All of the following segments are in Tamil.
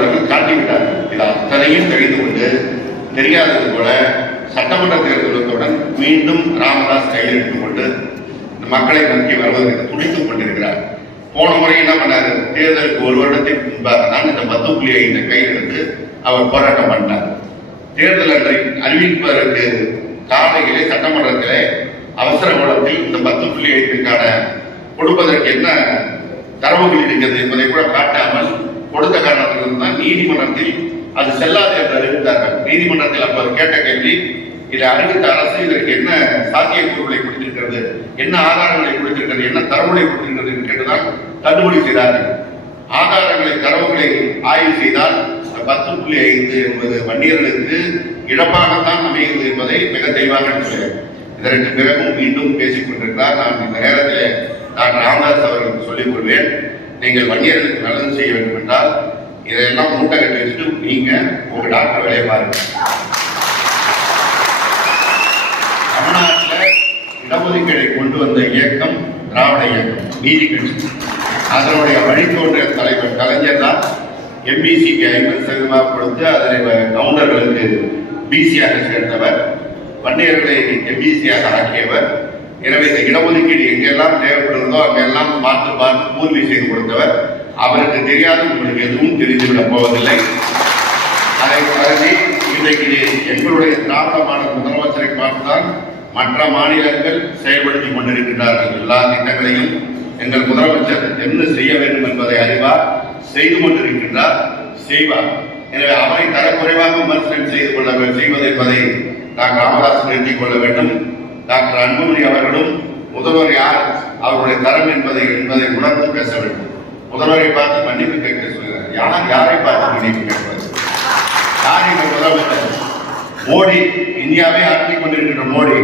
அவர்கள் காட்டிவிட்டார்கள் இது அத்தனையும் தெரிந்து கொண்டு தெரியாதது போல சட்டமன்ற தேர்தலத்துடன் மீண்டும் ராமதாஸ் கையில் கொண்டு மக்களை நோக்கி வருவதற்கு துடித்துக் கொண்டிருக்கிறார். போன முறை என்ன பண்ணாரு? தேர்தலுக்கு ஒரு வருடத்திற்கு முன்பாக தான் இந்த பத்து புள்ளி ஐந்து கையெழுத்து அவர் போராட்டம் பண்ணார் தேர்தல் அன்றை அறிவிப்பதற்கு காலையிலே சட்டமன்றத்திலே அவசர கோலத்தில் இந்த பத்து புள்ளி ஐந்துக்கான கொடுப்பதற்கு என்ன தரவுகள் இருக்கிறது என்பதை கூட காட்டாமல் கொடுத்த காரணத்திலிருந்து தான் நீதிமன்றத்தில் அது செல்லாது என்று அறிவித்தார்கள். நீதிமன்றத்தில் அப்போது கேட்ட கேள்வி இதை அறிவித்த அரசு இதற்கு என்ன சாத்தியக்கூறுகளை கொடுத்திருக்கிறது என்ன ஆதாரங்களை கொடுத்திருக்கிறது என்ன தரவுகளை கொடுத்திருக்கிறது என்று கேட்டுதான் தள்ளுபடி செய்தார்கள். ஆதாரங்களை தரவுகளை ஆய்வு செய்தால் பத்து புள்ளி ஐந்து என்பது வன்னியர்களுக்கு இழப்பாகத்தான் அமைகிறது என்பதை மிக தெளிவாக சொல்கிறேன் இதற்கு பிறகும் மீண்டும் பேசிக் கொண்டிருக்கிறார். நான் இந்த நேரத்தில் நான் ராமதாஸ் அவர்களுக்கு சொல்லிக் கொள்வேன் நீங்கள் வன்னியர்களுக்கு நல்லது செய்ய வேண்டும் என்றால் இதையெல்லாம் மூட்டை கட்டி வச்சுட்டு நீங்க உங்க டாக்டர் வேலையை பாருங்க. தமிழ்நாட்டில் இடஒதுக்கீடை கொண்டு வந்த இயக்கம் திராவிட இயக்கம் நீதி கட்சி. அதனுடைய வழித்தோன்ற தலைவர் கலைஞர் தான் எம்பிசிக்கு ஐம்பது சதவீதமாக கொடுத்து அதனை கவுண்டர்களுக்கு பிசியாக சேர்ந்தவர் வன்னியர்களை எம்பிசியாக ஆக்கியவர். எனவே இந்த இடஒதுக்கீடு எங்கெல்லாம் தேவைப்படுகிறதோ அங்கெல்லாம் பார்த்து பார்த்து பூர்வி செய்து கொடுத்தவர். அவருக்கு தெரியாது உங்களுக்கு எதுவும் தெரிந்துவிடப் போவதில்லை. அதை கருதி இன்றைக்கு எங்களுடைய திராவிட மாநில முதலமைச்சரை பார்த்துதான் மற்ற மாநிலங்கள் செயல்படுத்தி கொண்டிருக்கின்றார்கள். எல்லா திட்டங்களையும் எங்கள் முதலமைச்சர் என்ன செய்ய வேண்டும் என்பதை அறிவார் செய்து கொண்டிருக்கின்றார் செய்வார். எனவே அவரை தரக்குறைவாக விமர்சனம் செய்து கொள்ள செய்வது என்பதை நான் ராமதாஸ் நிறுத்திக் கொள்ள வேண்டும். டாக்டர் அன்புமணி அவர்களும் முதல்வர் யார் அவருடைய தரம் என்பதை என்பதை உணர்ந்து பேச வேண்டும். முதல்வரை பார்த்து மன்னிப்பு கேட்க சொல்கிறார். யாரை பார்த்து மன்னிப்பு கேட்பது யார் இந்த முதலமைச்சர் மோடி இந்தியாவை ஆட்டிக் கொண்டிருக்கிற மோடி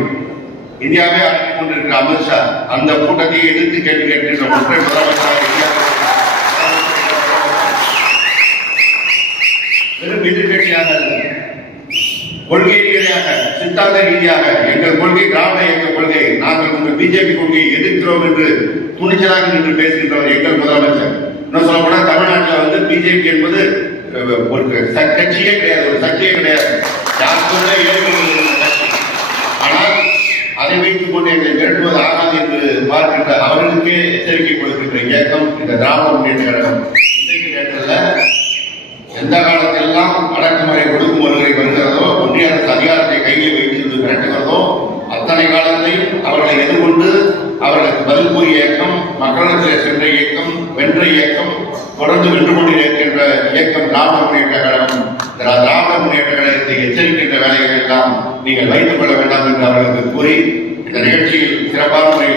இந்தியாவை ஆட்டிக் கொண்டிருக்கிற அமித்ஷா அந்த கூட்டத்தை எதிர்த்து கேள்வி கேட்கின்ற ஒற்றை முதலமைச்சராக இந்தியாவை கொள்கை ரீதியாக சித்தாந்த ரீதியாக எங்கள் கொள்கை திராவிட இயக்க கொள்கை நாங்கள் உங்கள் பிஜேபி கொள்கையை எதிர்க்கிறோம் என்று துணிச்சலாக நின்று பேசுகின்றவர் எங்கள் முதலமைச்சர். இன்னும் சொல்ல போனால் தமிழ்நாட்டில் வந்து பிஜேபி என்பது ஒரு கட்சியே கிடையாது ஒரு சக்தியே கிடையாது. யாருக்குள்ள ஆனால் அதை வைத்துக் கொண்டு எங்களை மிரட்டுவது ஆகாது என்று பார்க்கின்ற அவர்களுக்கே எச்சரிக்கை கொடுக்கின்ற இயக்கம் இந்த திராவிட முன்னேற்ற கழகம். இயக்கம் வென்ற இயக்கம் தொடர்ந்து வென்று கொண்டிருக்கின்ற இயக்கம் திராவிட முன்னேற்ற கழகம் திராவிட முன்னேற்ற கழகத்தை எச்சரிக்கின்ற வேலைகள் எல்லாம் நீங்கள் வைத்துக் கொள்ள வேண்டாம் என்று அவர்களுக்கு கூறி இந்த நிகழ்ச்சியில் சிறப்பான முறையில்